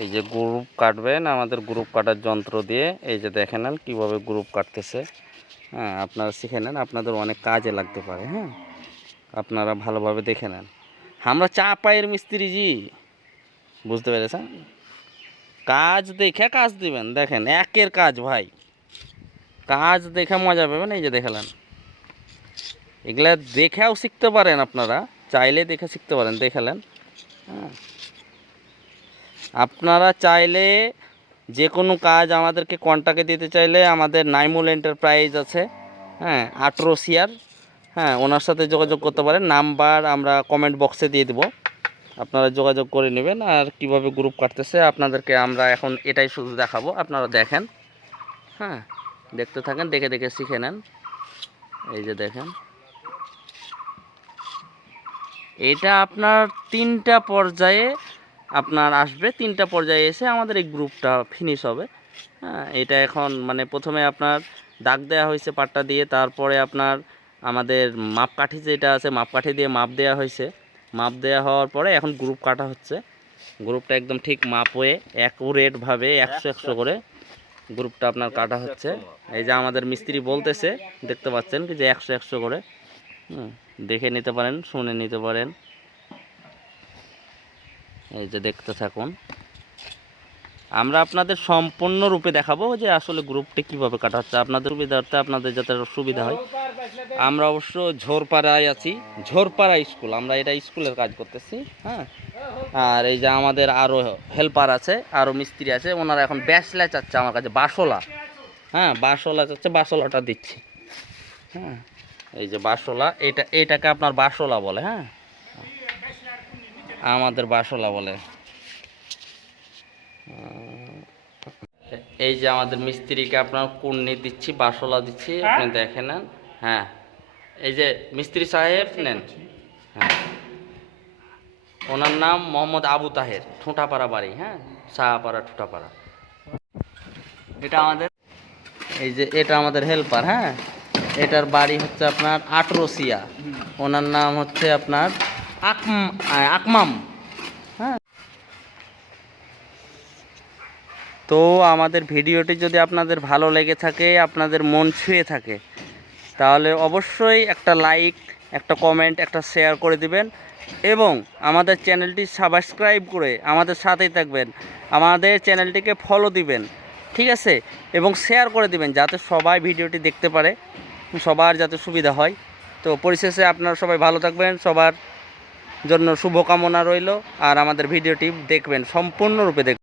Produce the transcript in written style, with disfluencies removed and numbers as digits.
এই যে গ্রুপ কাটবেন আমাদের গ্রুপ কাটার যন্ত্র দিয়ে, এই যে দেখে নেন কীভাবে গ্রুপ কাটতেছে। হ্যাঁ, আপনারা শিখে নেন, আপনাদের অনেক কাজে লাগতে পারে। হ্যাঁ, আপনারা ভালোভাবে দেখে নেন। আমরা চা পায়ের মিস্ত্রি জি, বুঝতে পেরেছেন? কাজ দেখে কাজ দিবেন। দেখেন একের কাজ ভাই, কাজ দেখে মজা পাবেন। এই যে দেখালেন, এগুলা দেখেও শিখতে পারেন, আপনারা চাইলে দেখে শিখতে পারেন। দেখালেন, হ্যাঁ, আপনারা চাইলে যে কোনো কাজ আমাদেরকে কন্ট্যাক্টে দিতে চাইলে আমাদের নাইমুল এন্টারপ্রাইজ আছে, হ্যাঁ, আটরসিয়ার, হ্যাঁ, ওনার সাথে যোগাযোগ করতে পারেন। নাম্বার আমরা কমেন্ট বক্সে দিয়ে দেবো, আপনারা যোগাযোগ করে নেবেন। আর কিভাবে গ্রুপ কাটতেছে আপনাদেরকে আমরা এখন এটাই শুধু দেখাবো, আপনারা দেখেন। হ্যাঁ, দেখতে থাকেন, দেখে দেখে শিখে নেন। এই যে দেখেন, এটা আপনার 3টা পর্যায়ে আপনার আসবে। 3টা পর্যায়ে এসে আমাদের এই গ্রুপটা ফিনিশ হবে। হ্যাঁ, এটা এখন মানে প্রথমে আপনার দাগ দেওয়া হয়েছে পাট্টা দিয়ে, তারপরে আপনার আমাদের মাপকাঠি যেটা আছে মাপকাঠি দিয়ে মাপ দেওয়া হয়েছে। মাপ দেওয়া হওয়ার পরে এখন গ্রুপ কাটা হচ্ছে। গ্রুপটা একদম ঠিক মাপ হয়ে অ্যাকুরেটভাবে 100 করে গ্রুপটা আপনার কাটা হচ্ছে। এই যে আমাদের মিস্ত্রি বলতেছে, দেখতে পাচ্ছেন কি যে 100 করে। দেখে নিতে পারেন, শুনে নিতে পারেন। এই যে দেখতে থাকুন, আমরা আপনাদের সম্পূর্ণরূপে দেখাবো যে আসলে গ্রুপটি কীভাবে কাটা হচ্ছে আপনাদের সুবিধার্থে, আপনাদের যাতে সুবিধা হয়। আমরা অবশ্য ঝোরপাড়ায় আছি, ঝোরপাড়া স্কুল, আমরা এটা স্কুলের কাজ করতেছি। হ্যাঁ, আর এই যে আমাদের আরও হেল্পার আছে, আরও মিস্ত্রি আছে, ওনারা এখন ব্যাসলা চাচ্ছে আমার কাছে, বাসলা। হ্যাঁ, বাসলা চাচ্ছে, বাসলাটা দিচ্ছি। হ্যাঁ, এই যে বাসলা, এটাকে আপনার বাসলা বলে। হ্যাঁ, আমাদের বাসলা বলে। এই যে আমাদের মিস্ত্রিকে আপনার কুর্নি দিচ্ছি, বাসলা দিচ্ছি, আপনি দেখে নেন। হ্যাঁ, এই যে মিস্ত্রি সাহেব নেন। হ্যাঁ, ওনার নাম মোহাম্মদ আবু তাহের, ঠোঁটাপাড়া বাড়ি। হ্যাঁ, শাহপাড়া ঠোঁটাপাড়া। এটা আমাদের, এই যে এটা আমাদের হেল্পার। হ্যাঁ, এটার বাড়ি হচ্ছে আপনার আটরসিয়া, ওনার নাম হচ্ছে আপনার আকমাম। হ্যাঁ, তো আমাদের ভিডিওটি যদি আপনাদের ভালো লেগে থাকে, আপনাদের মন ছুঁয়ে থাকে, তাহলে অবশ্যই একটা লাইক, একটা কমেন্ট, একটা শেয়ার করে দিবেন এবং আমাদের চ্যানেলটি সাবস্ক্রাইব করে আমাদের সাথেই থাকবেন। আমাদের চ্যানেলটিকে ফলো দিবেন, ঠিক আছে, এবং শেয়ার করে দিবেন যাতে সবাই ভিডিওটি দেখতে পারে, সবার যাতে সুবিধা হয়। তো পরিশেষে আপনারা সবাই ভালো থাকবেন, সবার জন্য শুভকামনা রইল। আর আমাদের ভিডিওটি দেখবেন, সম্পূর্ণরূপে দেখবেন।